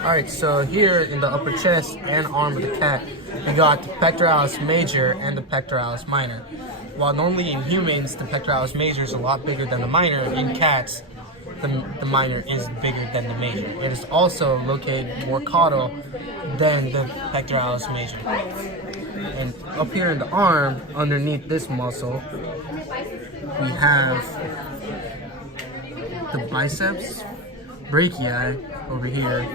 Alright, so here in the upper chest and arm of the cat, we got the pectoralis major and the pectoralis minor. While normally in humans, the pectoralis major is a lot bigger than the minor, in cats, the minor is bigger than the major. It is also located more caudal than the pectoralis major. And up here in the arm, underneath this muscle, we have the biceps brachii over here.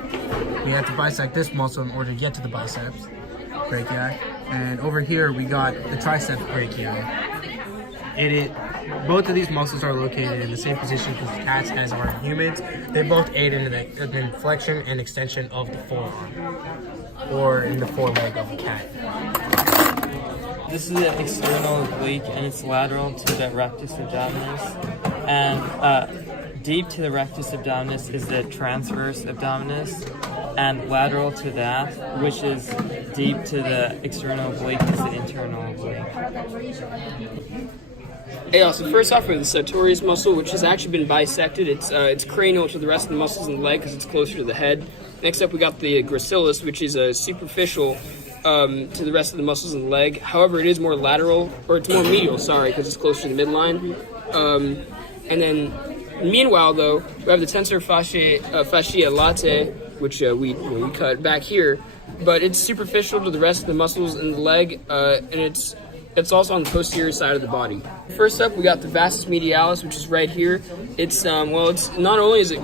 We have to bisect this muscle in order to get to the biceps brachii. And over here we got the triceps brachii. Both of these muscles are located in the same position as cats as are in humans. They both aid in the flexion and extension of the forearm, or in the foreleg of a cat. This is the external oblique and it's lateral to the rectus abdominis. And deep to the rectus abdominis is the transverse abdominis. And lateral to that, which is deep to the external oblique, is the internal oblique. Yeah, so first off, we have the sartorius muscle, which has actually been bisected. It's cranial to the rest of the muscles in the leg because it's closer to the head. Next up, we got the gracilis, which is superficial to the rest of the muscles in the leg. However, it is more lateral, or it's more medial, sorry, because it's closer to the midline. And then, meanwhile, though, we have the tensor fasciae latae, which we cut back here, but it's superficial to the rest of the muscles in the leg, and it's also on the posterior side of the body. First up, we got the vastus medialis, which is right here. It's it's not only is it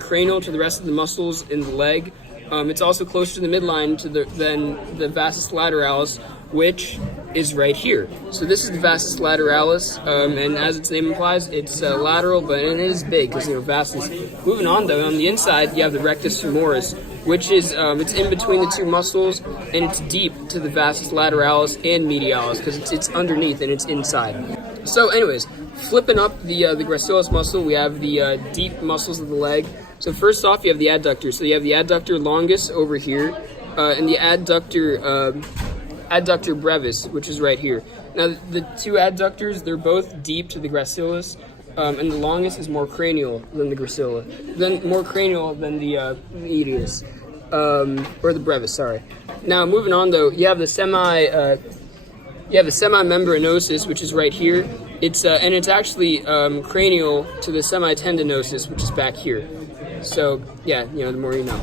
cranial to the rest of the muscles in the leg, it's also closer to the midline than the vastus lateralis, which is right here. So this is the vastus lateralis, and as its name implies, it's lateral, but it is big because vastus. Moving on though, on the inside you have the rectus femoris, which is it's in between the two muscles, and it's deep to the vastus lateralis and medialis because it's underneath and it's inside. So, anyways, flipping up the gracilis muscle, we have the deep muscles of the leg. So first off, you have the adductor. So you have the adductor longus over here, and the adductor brevis, which is right here. Now, the two adductors, they're both deep to the gracilis, and the longus is more cranial than the gracilla, more cranial than the medius, or the brevis. Sorry. Now, moving on though, you have the semimembranosus, which is right here. It's actually cranial to the semitendinosus, which is back here. So yeah, the more you know.